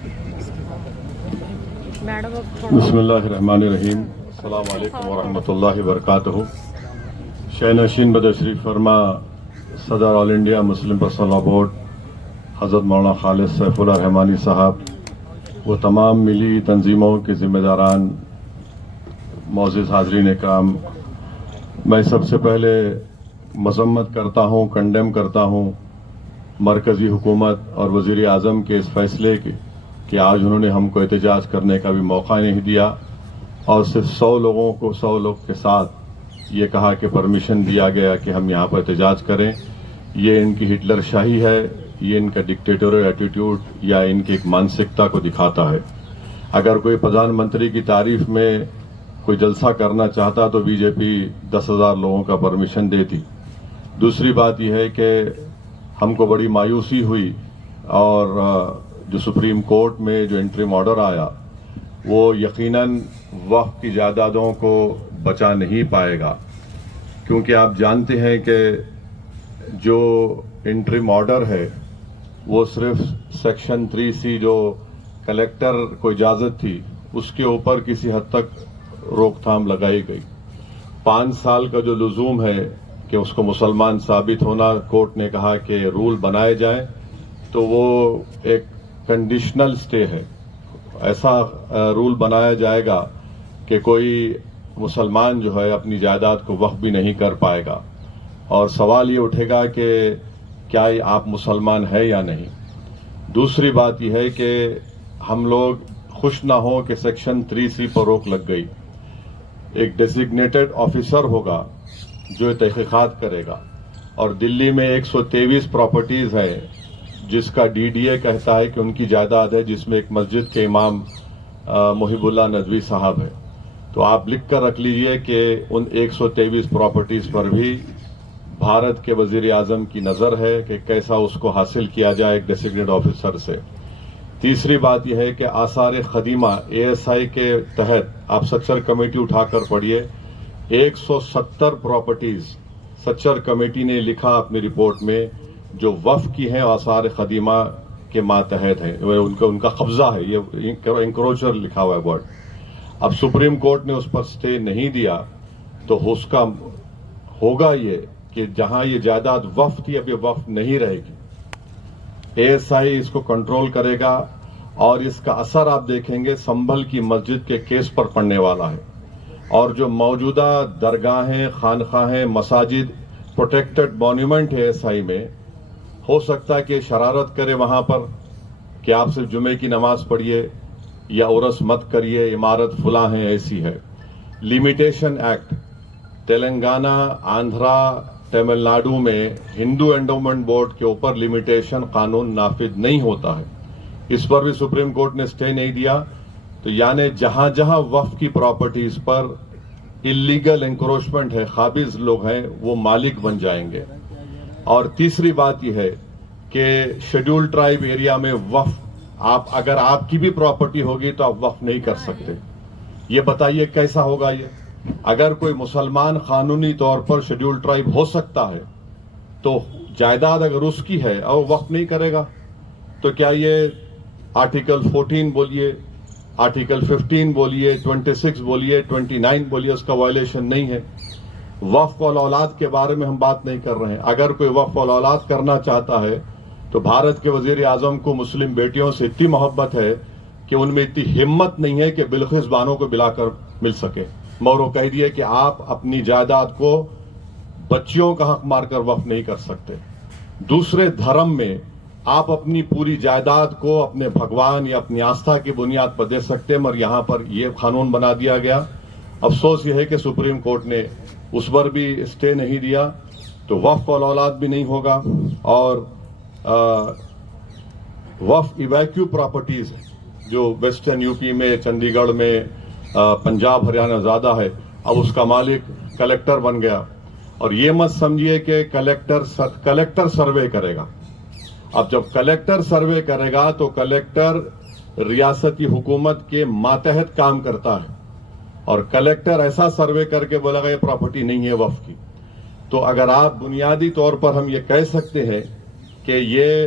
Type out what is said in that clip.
بسم اللہ الرحمن الرحیم. السلام علیکم ورحمۃ اللہ وبرکاتہ. شہنشین بتشریف فرما صدر All India Muslim Personal Law Board حضرت مولانا خالد سیف اللہ رحمانی صاحب، وہ تمام ملی تنظیموں کے ذمہ داران، معزز حاضرین اکرام، میں سب سے پہلے مذمت کرتا ہوں، کنڈیم کرتا ہوں مرکزی حکومت اور وزیر اعظم کے اس فیصلے کی کہ آج انہوں نے ہم کو احتجاج کرنے کا بھی موقع نہیں دیا اور صرف 100 لوگ کے ساتھ یہ کہا کہ پرمیشن دیا گیا کہ ہم یہاں پر احتجاج کریں. یہ ان کی ہٹلر شاہی ہے، یہ ان کا ڈکٹیٹورل ایٹیٹیوڈ یا ان کی ایک مانسکتا کو دکھاتا ہے. اگر کوئی پردھان منتری کی تعریف میں کوئی جلسہ کرنا چاہتا تو بی جے پی 10,000 لوگوں کا پرمیشن دیتی. دوسری بات یہ ہے کہ ہم کو بڑی مایوسی ہوئی اور جو سپریم کورٹ میں جو انٹریم آرڈر آیا وہ یقیناً وقف کی جائیدادوں کو بچا نہیں پائے گا، کیونکہ آپ جانتے ہیں کہ جو انٹریم آرڈر ہے وہ صرف سیکشن 3C جو کلیکٹر کو اجازت تھی اس کے اوپر کسی حد تک روک تھام لگائی گئی. 5 سال کا جو لزوم ہے کہ اس کو مسلمان ثابت ہونا، کورٹ نے کہا کہ رول بنائے جائیں تو وہ ایک کنڈیشنل سٹے ہے. ایسا رول بنایا جائے گا کہ کوئی مسلمان جو ہے اپنی جائیداد کو وقف بھی نہیں کر پائے گا، اور سوال یہ اٹھے گا کہ کیا آپ مسلمان ہیں یا نہیں. دوسری بات یہ ہے کہ ہم لوگ خوش نہ ہوں کہ سیکشن 3C پر روک لگ گئی. ایک ڈیزگنیٹڈ آفیسر ہوگا جو تحقیقات کرے گا، اور دلی میں 123 پراپرٹیز ہیں جس کا DDA کہتا ہے کہ ان کی جائیداد ہے، جس میں ایک مسجد کے امام محب اللہ ندوی صاحب ہے. تو آپ لکھ کر رکھ لیجئے کہ ان 123 پراپرٹیز پر بھی بھارت کے وزیر اعظم کی نظر ہے کہ کیسا اس کو حاصل کیا جائے ایک ڈیزگنیٹڈ آفیسر سے. تیسری بات یہ ہے کہ آثار قدیمہ ASI کے تحت آپ سچر کمیٹی اٹھا کر پڑھیے، 170 پراپرٹیز سچر کمیٹی نے لکھا اپنی رپورٹ میں جو وقف کی ہیں آثار قدیمہ کے ماتحت ہیں، ان کا قبضہ ہے. یہ انکروچر لکھا ہوا ہے ورڈ. اب سپریم کورٹ نے اس پر سٹے نہیں دیا تو اس کا ہوگا یہ کہ جہاں یہ جائیداد وقف تھی اب یہ وقف نہیں رہے گی. ASI اس کو کنٹرول کرے گا اور اس کا اثر آپ دیکھیں گے سنبھل کی مسجد کے کیس پر پڑنے والا ہے. اور جو موجودہ درگاہیں، خانقاہیں، مساجد پروٹیکٹڈ مانیومنٹ ہے ASI میں، ہو سکتا ہے کہ شرارت کرے وہاں پر کہ آپ صرف جمعے کی نماز پڑھیے یا عرس مت کریے، عمارت فلاں ہے، ایسی ہے. لمیٹیشن ایکٹ تلنگانہ، آندھرا، تمل ناڈو میں ہندو انڈومنٹ بورڈ کے اوپر لمیٹیشن قانون نافذ نہیں ہوتا ہے. اس پر بھی سپریم کورٹ نے سٹے نہیں دیا. تو یعنی جہاں جہاں وقف کی پراپرٹیز پر اللیگل انکروچمنٹ ہے، قابض لوگ ہیں، وہ مالک بن جائیں گے. اور تیسری بات یہ ہے کہ شیڈول ٹرائب ایریا میں وقف اگر آپ کی بھی پراپرٹی ہوگی تو آپ وقف نہیں کر سکتے. یہ بتائیے کیسا ہوگا یہ؟ اگر کوئی مسلمان قانونی طور پر شیڈول ٹرائب ہو سکتا ہے تو جائیداد اگر اس کی ہے اور وقف نہیں کرے گا تو کیا یہ آرٹیکل 14 بولیے، آرٹیکل 15 بولیے، 26 بولیے، 29 بولیے، اس کا وائلیشن نہیں ہے؟ وقف الاولاد کے بارے میں ہم بات نہیں کر رہے ہیں. اگر کوئی وقف الاولاد کرنا چاہتا ہے تو بھارت کے وزیر اعظم کو مسلم بیٹیوں سے اتنی محبت ہے کہ ان میں اتنی ہمت نہیں ہے کہ بلخیس بانو کو بلا کر مل سکے اور وہ کہہ دیے کہ آپ اپنی جائیداد کو بچیوں کا حق مار کر وقف نہیں کر سکتے. دوسرے دھرم میں آپ اپنی پوری جائیداد کو اپنے بھگوان یا اپنی آستھا کی بنیاد پر دے سکتے ہیں، مگر یہاں پر یہ قانون بنا دیا گیا. افسوس یہ ہے کہ سپریم کورٹ نے اس پر بھی سٹے نہیں دیا تو وقف الاولاد بھی نہیں ہوگا. اور وقف ایویکیو پراپرٹیز جو ویسٹرن یو پی میں، چندی گڑھ میں، پنجاب ہریانہ زیادہ ہے، اب اس کا مالک کلیکٹر بن گیا. اور یہ مت سمجھیے کہ کلیکٹر سروے کرے گا. اب جب کلیکٹر سروے کرے گا تو کلیکٹر ریاستی حکومت کے ماتحت کام کرتا ہے، اور کلیکٹر ایسا سروے کر کے بولا گا یہ پراپرٹی نہیں ہے وقف کی. تو اگر آپ بنیادی طور پر ہم یہ کہہ سکتے ہیں کہ یہ